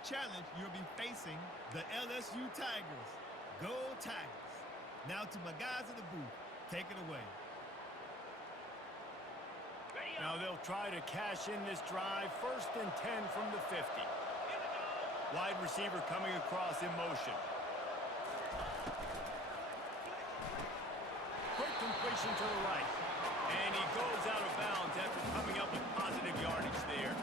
next challenge, you'll be facing the LSU Tigers. Go Tigers. Now to my guys in the booth. Take it away. Now they'll try to cash in this drive. 1st and 10 from the 50. Wide receiver coming across in motion. Quick completion to the right. And he goes out of bounds after coming up with positive yardage there.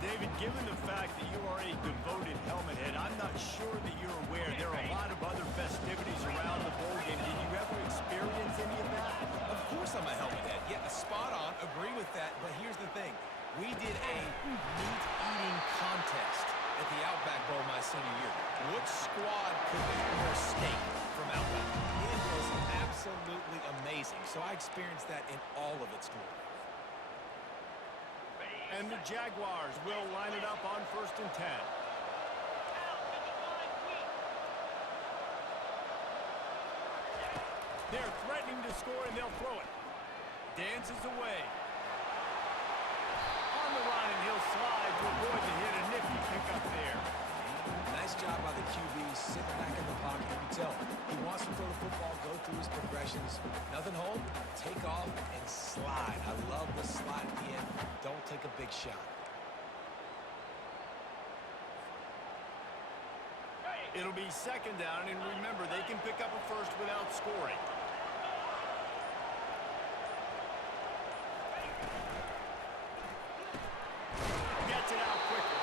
David, given the fact that you are a devoted helmet head, I'm not sure that you're aware there are a lot of other festivities around the bowl game. Did you ever experience any of that? Of course I'm a helmet head. Yeah, spot on. Agree with that. But here's the thing. We did a meat-eating contest at the Outback Bowl my senior year. Which squad could eat more steak from Outback? It was absolutely amazing. So I experienced that in all of its glory. And the Jaguars will line it up on 1st and 10. They're threatening to score, and they'll throw it. Dances away. On the run, and he'll slide to avoid the hit. A nifty pickup there. Nice job by the QB, sitting back in the pocket. You can tell he wants to throw the football, go through his progressions. Nothing home, take off, and slide. I love the slide at the end. Don't take a big shot. It'll be 2nd down, and remember, they can pick up a first without scoring. Gets it out quickly.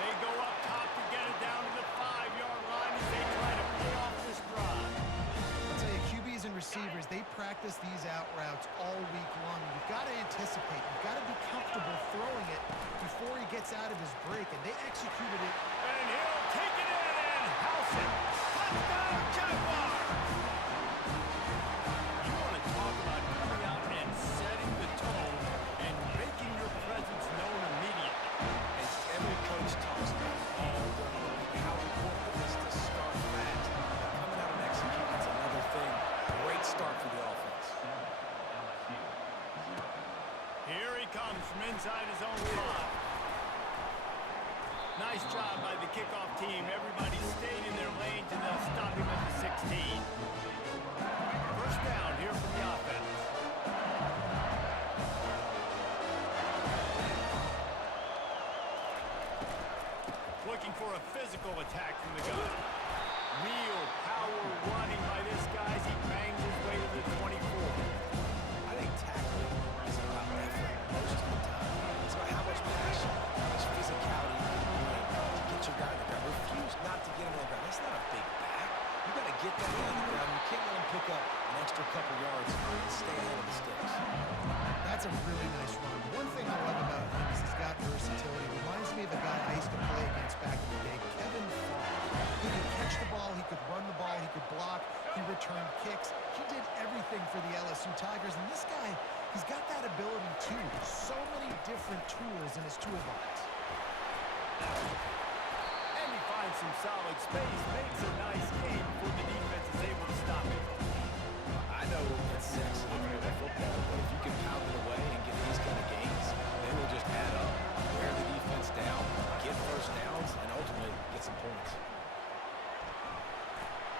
They go up top to get it down to the 5-yard line as they try to pull off this drive. I'll tell you, QBs and receivers, they practice these out routes all week long. You've got to anticipate. You've got to be comfortable throwing it before he gets out of his break, and they executed it. And he'll take it in and house it. Touchdown, Jaguars! You want to talk about coming out and setting the tone and making your presence known immediately. As every coach talks about all during the week, how important it is to start fast. Coming out and executing is another thing. Great start for the offense. Here he comes from inside his own 5. Nice job by the kickoff team. Everybody stayed in their lanes, and they'll stop him at the 16. 1st down here from the offense. Looking for a physical attack from the gun. Real power running by this guy as he bangs his way to the 24. I think tackling is about effort most of the time. It's about how much passion, how much physicality you can bring to get your guy on the ground. Refuse not to get him on the ground. That's not a big back. You got to get that guy on the ground. You can't let him pick up an extra couple yards and stay ahead of the sticks. That's a really nice run. One thing I love about him is he's got versatility. Reminds me of a guy I used to play against back in the day, Kevin Farr. He could catch the ball, he could run the ball, he could block, he returned kicks. He did everything for the LSU Tigers, and this guy, he's got that ability too. So many different tools in his toolbox. And he finds some solid space, makes a nice game before the defense is able to stop him. I know it's sexy to play the football, but if you can pound it away and get these kind of gains, they will just add up, wear the defense down, get 1st downs, and ultimately get some points.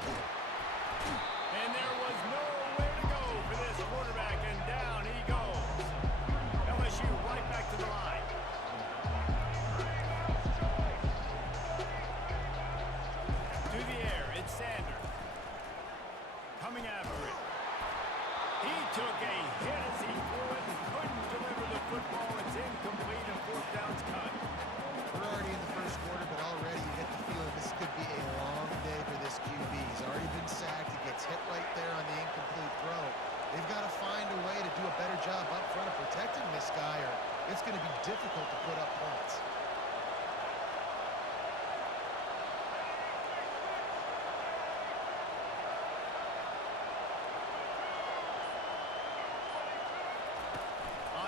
And there was nowhere to go for this quarterback, and down he goes. LSU right back to the line. To the air, it's Sanders. Coming after it. He took a hit as he threw it and couldn't deliver the football. It's incomplete, and 4th down's cut. We're already in the 1st quarter, but already you get the feeling this could be a long day for this QB. He's already been sacked. He gets hit right there on the incomplete throw. They've got to find a way to do a better job up front of protecting this guy, or it's going to be difficult to put up points.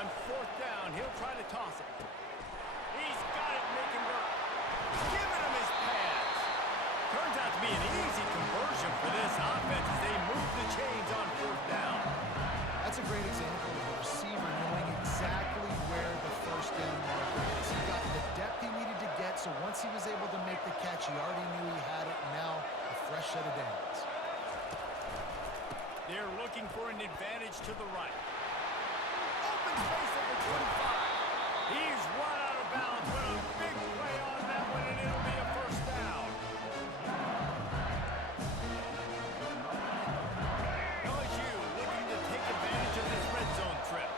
On 4th down, he'll try to toss it. He's got it, making work. Giving him his pads. Turns out to be an easy conversion for this offense as they move the chains on 4th down. That's a great example of a receiver knowing exactly where the 1st down marker is. He got the depth he needed to get, so once he was able to make the catch. He already knew he had it, and now a fresh set of downs. They're looking for an advantage to the right. Open space at the 25. He's run out of bounds, but a big play on that one, and it'll be a first down. LSU looking to take advantage of this red zone trip.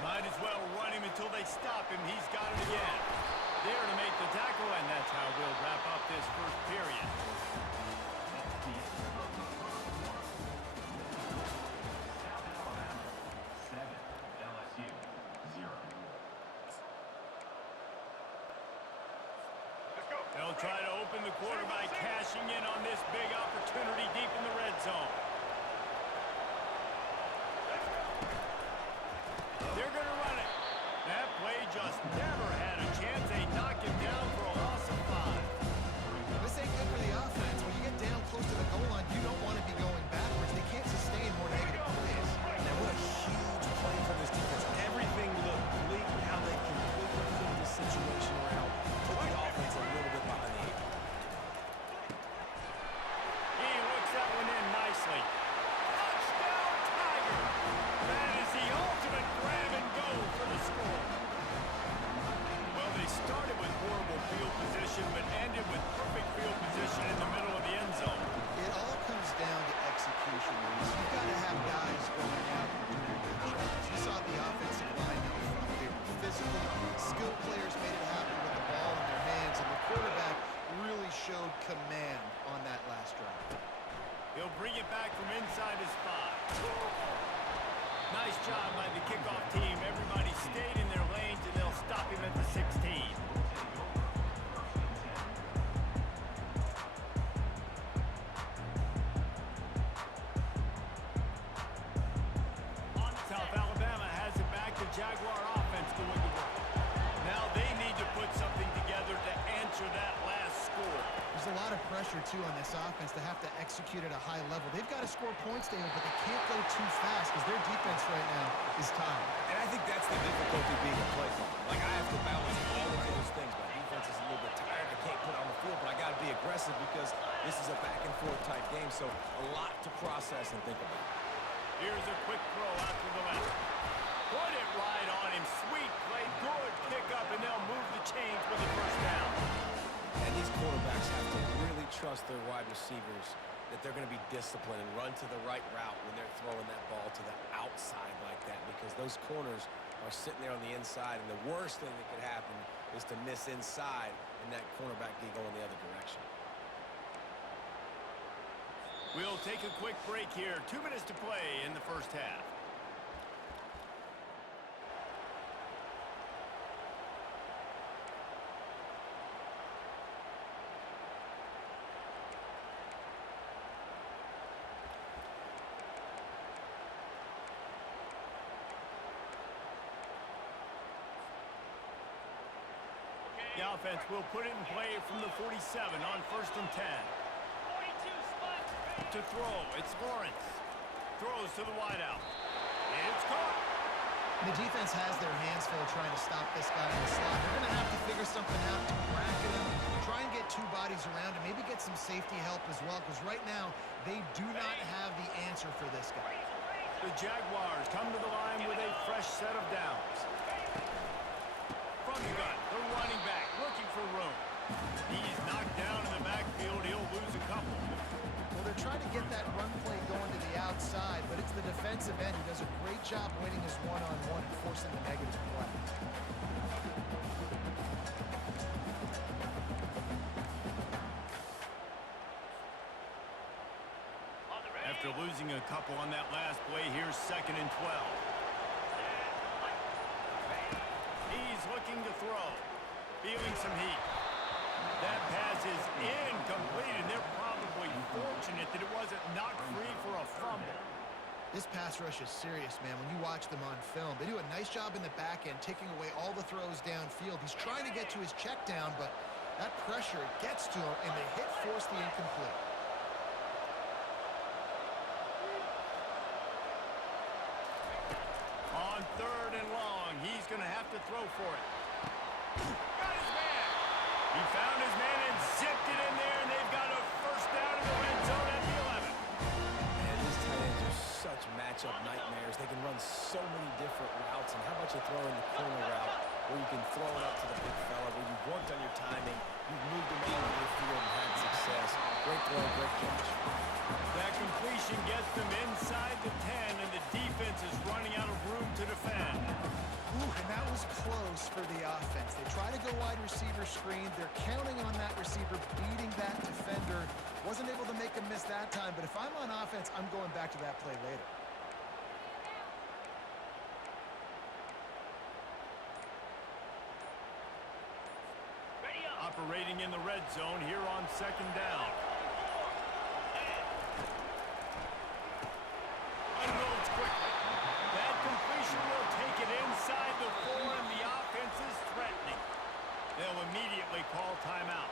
Might as well run him until they stop him. He's got it again. There to make the tackle, and that's how we'll wrap up this first period. They'll try to open the quarter by cashing in on this big opportunity deep in the red zone. They're going to run it. That play just never had a chance. They knock him down for a loss of 5. This ain't good for the offense. When you get down close to the goal line, you don't want to be going backwards. They can't sustain more negative plays. Now, what a huge play from this defense. Everything looked bleak. How they completely flipped this situation around. Put the offense a little bit behind the eight. He looks that one in nicely. Touchdown, Tiger! That is the ultimate grab and go for the score. Well, they started with horrible field position, but ended with perfect field position in the middle of the end zone. It all comes down to execution, Reese. You've got to have guys going out and doing good jobs. You saw the offensive line up front. They were physical. Skilled players made it happen with the ball in their hands, and the quarterback really showed command on that last drive. He'll bring it back from inside his 5. Nice job by the kickoff team. Everybody stayed in their lanes, and they'll stop him at the 16. South Alabama has it back. The Jaguar offense going to work. Now they need to put something together to answer that last score. There's a lot of pressure, too, on this offense to have to execute at a high level. They've got to score points, David, but they can't go too fast because their defense right now is tired. And I think that's the difficulty being a play caller. Like, I have to balance all of those things. My defense is a little bit tired. I can't put on the field, but I got to be aggressive because this is a back-and-forth type game, so a lot to process and think about. Here's a quick throw out to the left. Put it right on him. Sweet play. Good pickup, and they'll move the chains with the first down. And these quarterbacks have to really trust their wide receivers that they're going to be disciplined and run to the right route when they're throwing that ball to the outside like that, because those corners are sitting there on the inside, and the worst thing that could happen is to miss inside and that cornerback be going the other direction. We'll take a quick break here. 2 minutes to play in the first half. The offense will put it in play from the 47 on 1st and 10. To throw, it's Lawrence. Throws to the wideout. It's caught. The defense has their hands full trying to stop this guy in the slot. They're going to have to figure something out to bracket him, try and get 2 bodies around him, maybe get some safety help as well, because right now they do not have the answer for this guy. The Jaguars come to the line with a fresh set of downs. From the gun, the running back looking for room. He's knocked down in the backfield. He'll lose a couple. Well, they're trying to get that run play going to the outside, but it's the defensive end who does a great job winning his one-on-one and forcing the negative play. After losing a couple on that last play, here's 2nd and 12. He's looking to throw. Feeling some heat. That pass is incomplete, and they're probably fortunate that it wasn't knocked free for a fumble. This pass rush is serious, man. When you watch them on film, they do a nice job in the back end, taking away all the throws downfield. He's trying to get to his check down, but that pressure gets to him, and the hit forced the incomplete. On 3rd and long, he's going to have to throw for it. going up to the big fella where you've worked on your timing, you've moved him out of your field and had success. Great throw, great catch. That completion gets them inside the 10, and the defense is running out of room to defend. Ooh, and that was close for the offense. They try to go wide receiver screen. They're counting on that receiver beating that defender. Wasn't able to make a miss that time, but if I'm on offense, I'm going back to that play later. Operating in the red zone here on second down. Unloads quickly. That completion will take it inside the 4, and the offense is threatening. They'll immediately call timeout.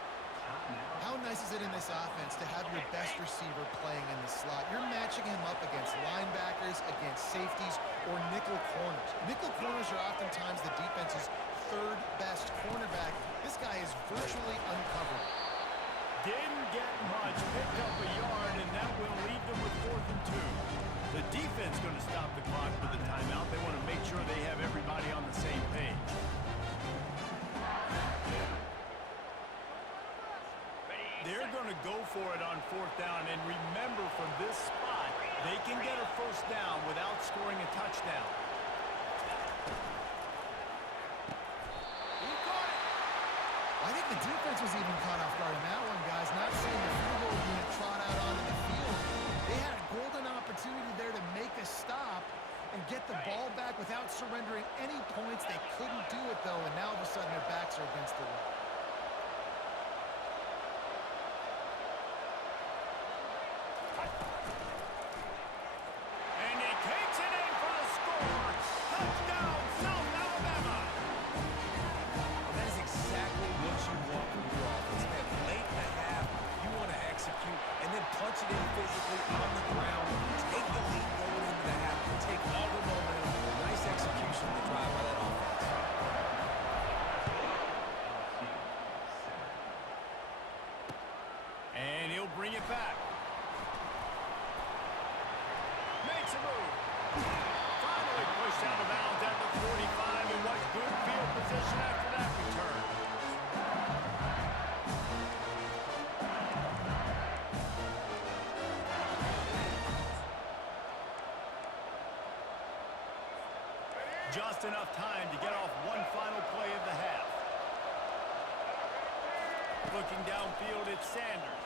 How nice is it in this offense to have your best receiver playing in the slot? You're matching him up against linebackers, against safeties, or nickel corners. Nickel corners are oftentimes the defense's third best cornerback. This guy is virtually uncovered. Didn't get much, picked up a yard, and that will leave them with 4th and 2. The defense going to stop the clock with the timeout. They want to make sure they have everybody on the same page. They're going to go for it on 4th down, and remember, from this spot, they can get a first down without scoring a touchdown. I think the defense was even caught off guard in that one, guys. Not seeing the field goal unit trot out onto the field. They had a golden opportunity there to make a stop and get the ball back without surrendering any points. They couldn't do it, though, and now all of a sudden their backs are against the wall. And he takes it in for the score. Touchdown, South Alabama. That is exactly what you want from your offense. Man, late in the half, you want to execute and then punch it in physically on the ground. Take the lead going into the half. Take all the momentum. Nice execution to drive by that offense. And he'll bring it back. Makes a move. Finally pushed out of bounds at the 45, and what good field position after that return. Just enough time to get off one final play of the half. Looking downfield, it's Sanders.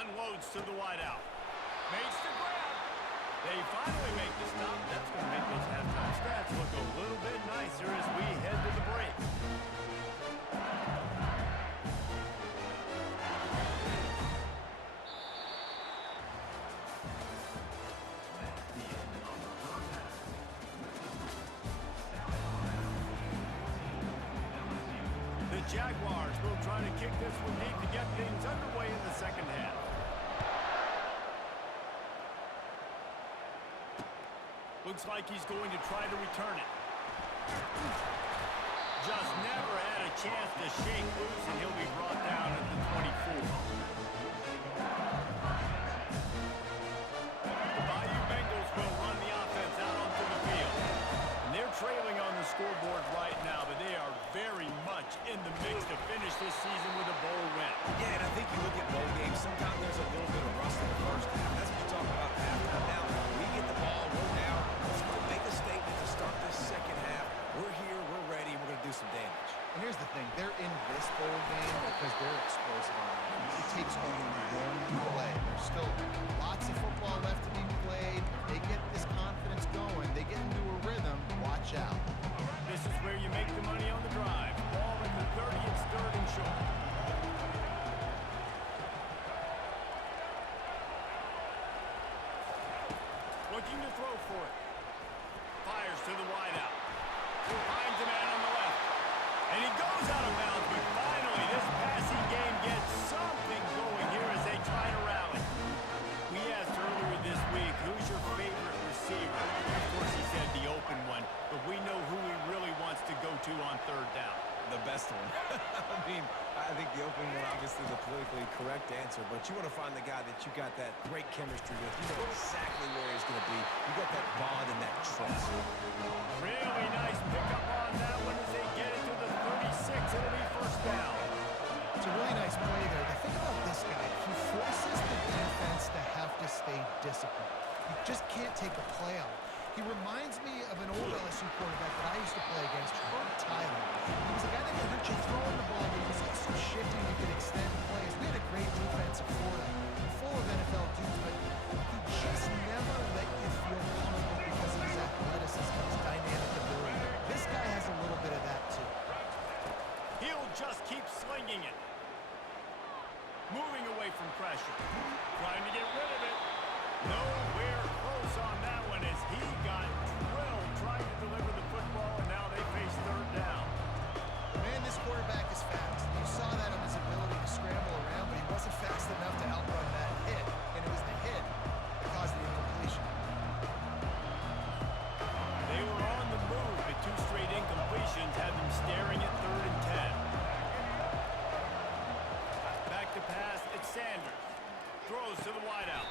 Unloads to the wideout. Makes the grab. They finally make the stop. That's going to make those halftime stats look a little bit nicer as we head to the break. The Jaguars will try to kick this one deep to get things underway in the second half. Looks like he's going to try to return it. Just never had a chance to shake loose, and he'll be brought down at the 24. The Bayou Bengals will run the offense out onto the field. And they're trailing on the scoreboard right now, but they are very much in the mix to finish this season with a bowl win. Yeah, and I think you look at bowl games, sometimes there's a little bit of rust in the first half. That's what you talk about at halftime. Now, we get the ball, we're down. Let's go make a statement to start this second half. We're here, we're ready, we're going to do some damage. And here's the thing. They're in this bowl game because they're explosive on offense. It takes only one play. There's still lots of football left to be played. If they get this confidence going, they get into a rhythm, watch out. This is where you make the money on the drive. Ball at the 30, it's 3rd and short. Looking to throw for it. Fires to the wideout. Finds a man on the left. And he goes out of bounds, but finally this passing game gets something going here as they try to rally. We asked earlier this week, who's your favorite receiver? Of course, he said the open one, but we know who he really wants to go to on 3rd down. the best one. I mean, I think the opening one, obviously the politically correct answer, but you want to find the guy that you got that great chemistry with. You know exactly where he's going to be. You got that bond and that trust. Really nice pickup on that one as they get it to the 36. It'll be first down. It's a really nice play there. The thing about this guy, he forces the defense to have to stay disciplined. You just can't take a play out. He reminds me of an old LSU quarterback that I used to play against, Herb Tyler. He was a guy that could hurt you throwing the ball, but he was also shifting and could extend plays. We had a great defense at Florida, full of NFL dudes, but he just never let you feel comfortable because of his athleticism, his dynamic ability. This guy has a little bit of that too. He'll just keep slinging it. Moving away from pressure. Trying to get rid of it. Nowhere close on that one as he got drilled trying to deliver the football, and now they face third down. Man, this quarterback is fast. You saw that on his ability to scramble around, but he wasn't fast enough to outrun that hit, and it was the hit that caused the incompletion. They were on the move, but two straight incompletions had them staring at 3rd and 10. Back to pass, it's Sanders. Throws to the wideout.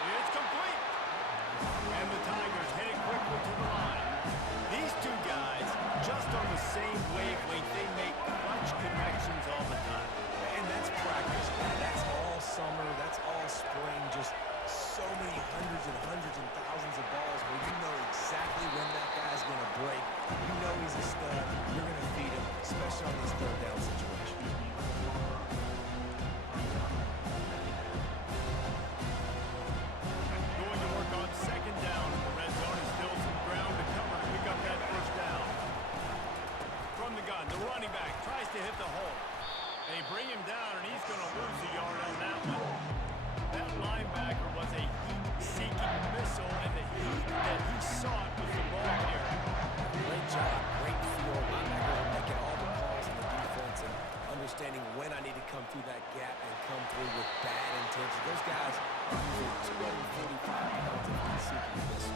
It's complete. And the Tigers headed quickly to the line. These two guys, just on the same wavelength, they make clutch connections all the time. And that's practice. That's all summer. That's all spring. Just so many hundreds and thousands of balls where you know exactly when that guy's going to break. You know he's a stud. You're going to feed him, especially on these third down situations. Going to work on 2nd down in the red zone. Is still some ground to cover to pick up that first down. From the gun, the running back tries to hit the hole. They bring him down, and he's going to lose a yard on that one. That linebacker was a heat-seeking missile, and the heat that he sought was the ball carrier. Great job, great feel. Linebackers are making all the calls in the defense and understanding when I need to come through that gap and come through with bad intentions. Those guys are usually 245 pounds of heat-seeking missile.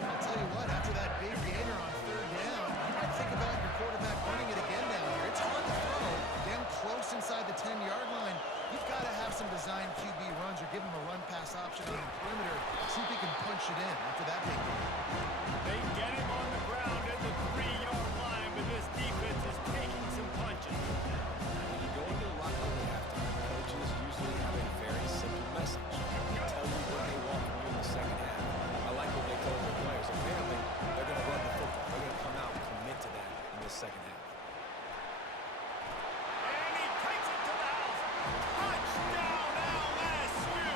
I'll tell you what, after that big gainer on 3rd down, you might think about your quarterback running it again down here. It's hard to throw down close inside the 10-yard line. You've got to have some design QB runs or give him a run-pass option on the perimeter. See if he can punch it in after that big gain. They get him on the ground at the 3-yard line, but this defense is taking some punches. When you go into the locker room at halftime, coaches usually have a very simple message. They tell you what they want from you in the second half. I like what they told their players. Apparently, they're going to run the football. They're going to come out and commit to that in the second half. And he takes it to the house. Touchdown, LSU!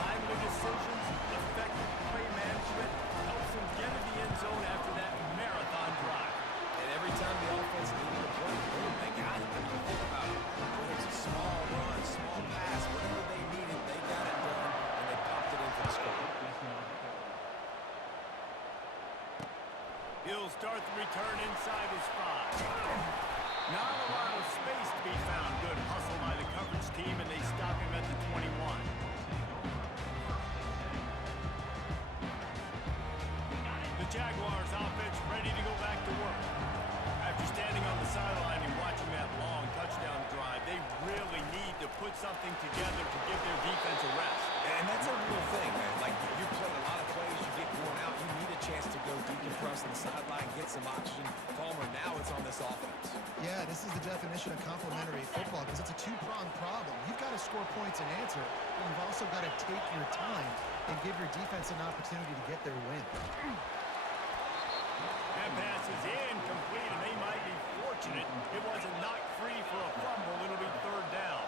Timely decisions, effective play management helps them get in the end zone after that marathon drive. And every time the offense needed a play, boom, they got it. I mean, you think about it. Whether it's a small run, small pass, whatever they needed, they got it done, and they popped it in for the score. He'll start the return inside his 5. Not a lot of space to be found. Good hustle by the coverage team, and they stop him at the 21. The Jaguars offense ready to go back to work. After standing on the sideline and watching that long touchdown drive, they really need to put something together to give their defense a rest. And that's a real thing, man. Like, you're playing a lot of plays, you get worn out, you need a chance to go decompress on the sideline, get some oxygen. Palmer, now it's on this offense. Yeah, this is the definition of complementary football because it's a two-pronged problem. You've got to score points and answer, but you've also got to take your time and give your defense an opportunity to get their win. That pass is incomplete, and they might be fortunate it wasn't knocked free for a fumble. It'll be 3rd down.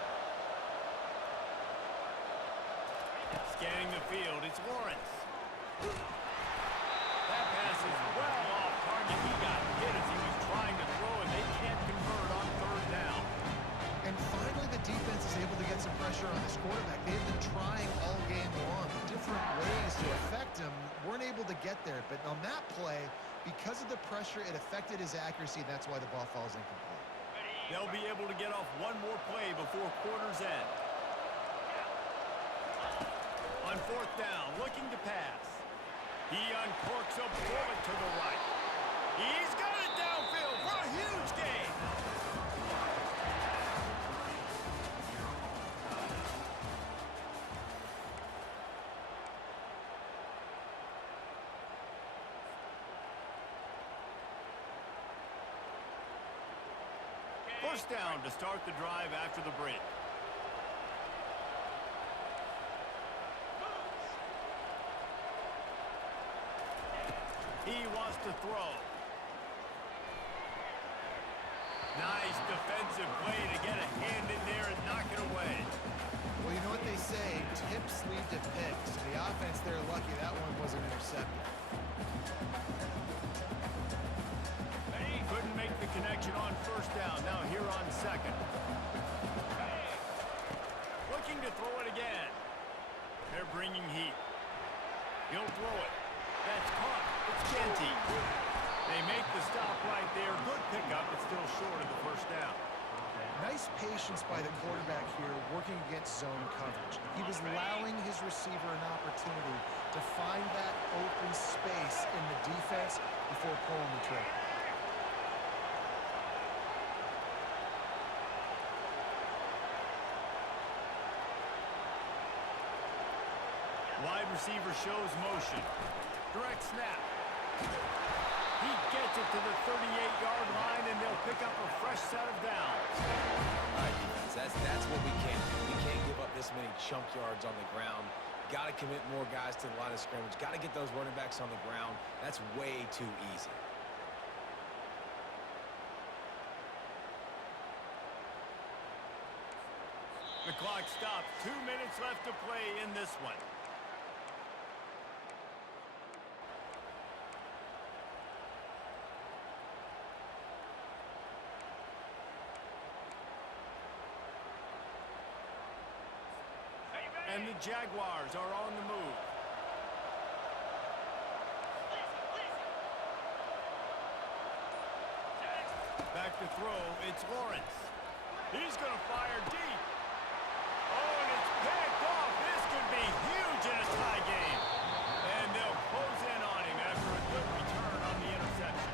Scanning the field, it's Lawrence. That pass is well off target. He got hit as he was trying to throw, and they can't convert on 3rd down. And finally, the defense is able to get some pressure on this quarterback. They've been trying all game long, different ways to affect him. Weren't able to get there, but on that play, because of the pressure, it affected his accuracy, and that's why the ball falls incomplete. They'll be able to get off one more play before quarter's end. On 4th down, looking to pass. He uncorks a bullet to the right. He's got it downfield. First down to start the drive after the break. He wants to throw. Nice defensive play to get a hand in there and knock it away. Well, you know what they say, tips lead to picks. The offense, they're lucky that one wasn't intercepted. Couldn't make the connection on first down. Now here on second. Looking to throw it again. They're bringing heat. He'll throw it. That's caught. It's Genty. They make the stop right there. Good pickup, but still short of the first down. Nice patience by the quarterback here working against zone coverage. He was allowing his receiver an opportunity to find that open space in the defense before pulling the trigger. Wide receiver shows motion. Direct snap. He gets it to the 38-yard line, and they'll pick up a fresh set of downs. All right, defense, that's what we can't do. We can't give up this many chunk yards on the ground. Got to commit more guys to the line of scrimmage. Got to get those running backs on the ground. That's way too easy. The clock stops. 2 minutes left to play in this one. And the Jaguars are on the move. Back to throw, it's Lawrence. He's going to fire deep. Oh, and it's picked off. This could be huge in a tie game. And they'll close in on him after a good return on the interception.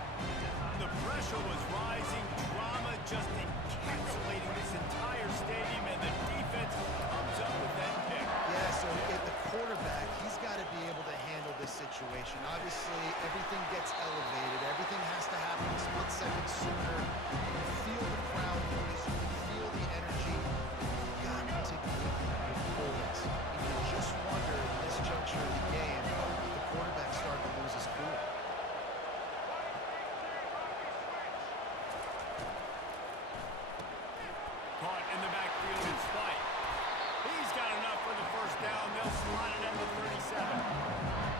The pressure was rising. Drama just encapsulating this entire stadium, and the defense comes up with that pick. Yeah, so at the quarterback, he's got to be able to handle this situation. Obviously, everything gets elevated. Everything has to happen a split second sooner. You can feel the crowd noise. You can feel the energy. You've got to keep your poise. And you just wonder at this juncture of the game, if the quarterback started to lose his cool. Caught in the backfield in spite. He's got enough for the first down. They'll slot it at the 37.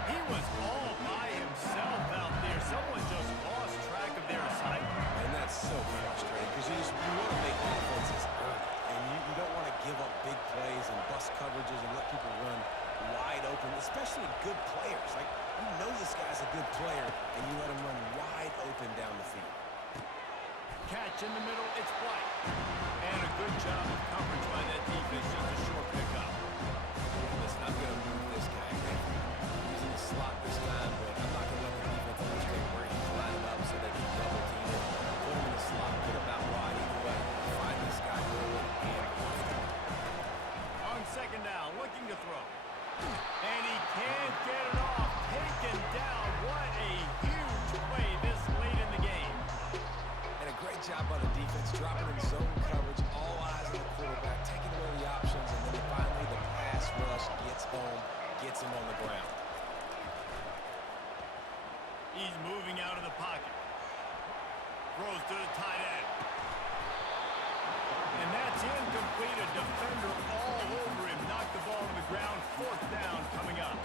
He was all by himself out there. Someone just lost track of their assignment. And that's so frustrating because you want to make offenses earn it. And you don't want to give up big plays and bust coverages and let people run wide open, especially good players. Like, you know this guy's a good player, and you let him run wide open down the field. Catch in the middle, it's White. And a good job of coverage by that defense, just a short pickup. Listen, I'm going to move this guy. He's in the slot this time, but I'm not going to let the defense understand where he's lining up so they can double team it. Put him in the slot, put him out wide either way. Find this guy early and often. On second down, looking to throw. And he can't get it off. Taken down. What a huge play this late in the game. And a great job by the defense, dropping in zone coverage, all eyes on the quarterback, taking away the options, and then finally the pass rush gets home, gets him on the ground. He's moving out of the pocket. Throws to the tight end. And that's incomplete. A defender all over him. Knocked the ball to the ground. Fourth down coming up.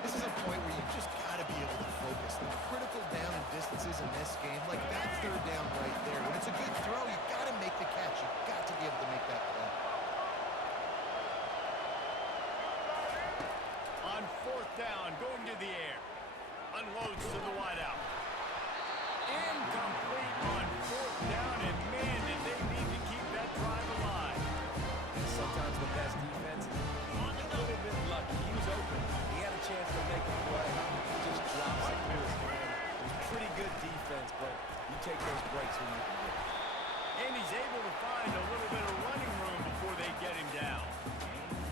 This is a point where you just got to be able to focus. The critical down and distances in this game, like that third down right there. When it's a good throw, you got to make the catch. You got to be able to make that play. On fourth down, going to the air. Unloads to the wideout. Incomplete on fourth down, and man, did they need to keep that drive alive. And sometimes the best defense is a little bit lucky. He was open. He had a chance to make a play. He just drops it through his hand. It was pretty good defense, but you take those breaks when you can get it. And he's able to find a little bit of running room before they get him down.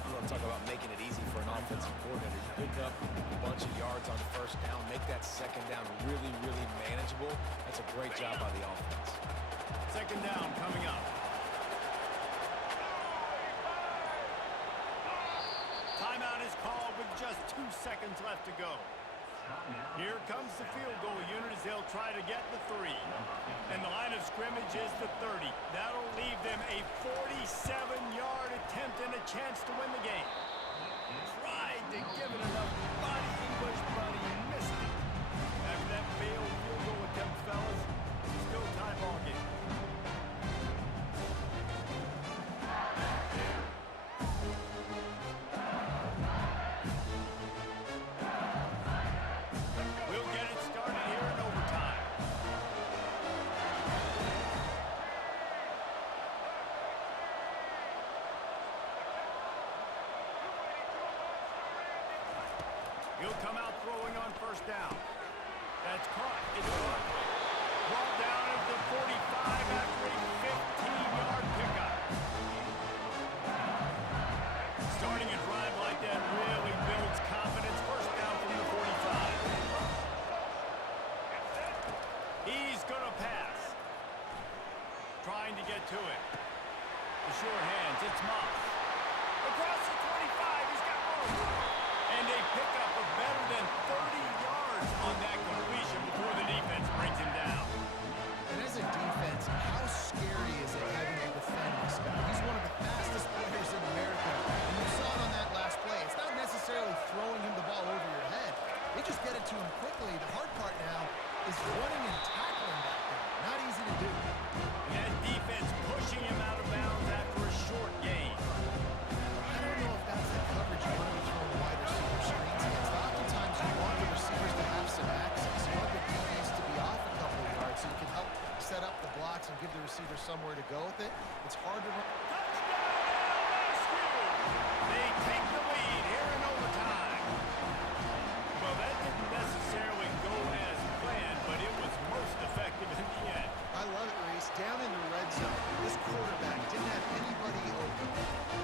You want to talk about making it easy for an offensive coordinator. You pick up a bunch of yards on first down, make that second down really, really manageable. That's a great job by the offense. second down coming up. Timeout is called with just 2 seconds left to go. Here comes the field goal unit as they'll try to get the 3. And the line of scrimmage is the 30. That'll leave them a 47-yard attempt and a chance to win the game. Tried to give it enough body English, but he missed it. After that failed field goal attempt, fellas, still tie ball game. We'll get it started here in overtime. He'll come out throwing on first down. That's caught. It's caught. Brought down at the 45 after a 15-yard pickup. Starting a drive like that really builds confidence. First down from the 45. He's going to pass. Trying to get to it. The sure hands. It's Moss. Across the 25. He's got room. And a pickup of better than 30 yards on that completion before the defense brings him down. And as a defense, how scary is it having to defend this guy? He's one of the fastest players in America. And you saw it on that last play. It's not necessarily throwing him the ball over your head. They just get it to him quickly. The hard part now is running and tackling that guy. Not easy to do. And that defense pushing him out of bounds after a short gain. I don't know if that's the coverage you want to be throwing wide receiver screens against. Oftentimes you want the receivers to have some access. You want the DBs to be off a couple of yards so you can help set up the blocks and give the receiver somewhere to go with it. It's hard to run. They take the lead here in overtime. Well, that didn't necessarily go as planned, but it was most effective in the end. I love it, Reese. Down in the red zone, this quarterback didn't have anybody open.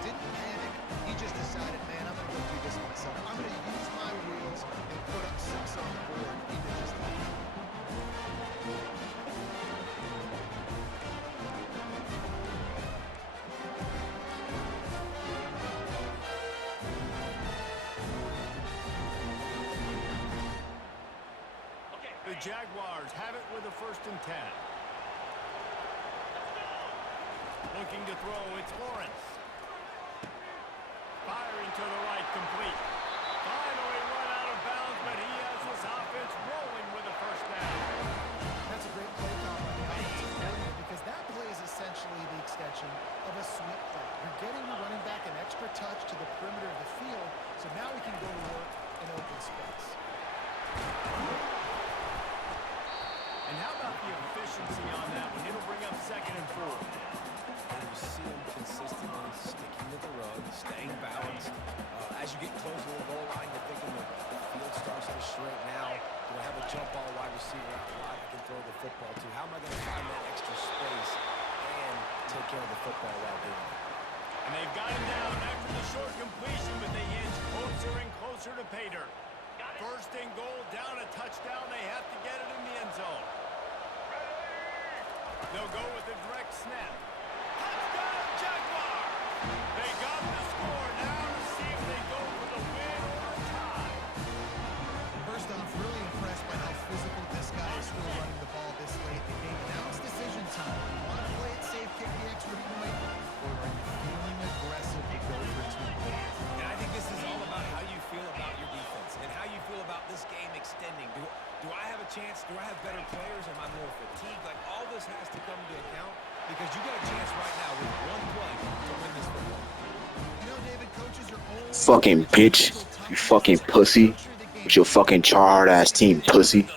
Didn't panic. He just decided, man, I'm going to go do this myself. I'm going to use my wheels and put up 6 on the board. He did just that. The Jaguars have it with a 1st and 10. Looking to throw, it's Lawrence. Firing to the right, complete. Finally run out of bounds, but he has this offense rolling with a 1st down. That's a great play call by the offensive coordinator because that play is essentially the extension of a sweep play. You're getting the running back an extra touch to the perimeter of the field, so now we can go to work in open space. And how about the efficiency on that one? It'll bring up 2nd and 4. And you see him consistently sticking to the run, staying balanced. As you get closer to the goal line, you're thinking the field starts to shrink now. Do I have a jump ball wide receiver out wide I can throw the football to? How am I going to find that extra space and take care of the football while doing it? And they've got him down after the short completion, but they inch closer and closer to pay dirt. 1st and goal, down a touchdown. They have to get it in the end zone. They'll go with a direct snap. Touchdown, Jaguars! They got the score. Now to see if they go for the win or a tie. First off, really impressed by how physical this guy is still running the ball this late in the game. And now it's decision time. You want to play it safe, kick the extra point, or are you feeling aggressive to go for 2 points? And I think this is all about how you feel about your defense and how you feel about this game extending. Do I have a chance? Do I have better players? Am I more fatigued? Like, all this has to come into account because you got a chance right now with 1 play to win this football. You know, David, coaches are always Fucking bitch. You fucking pussy. With your fucking charred ass team, pussy.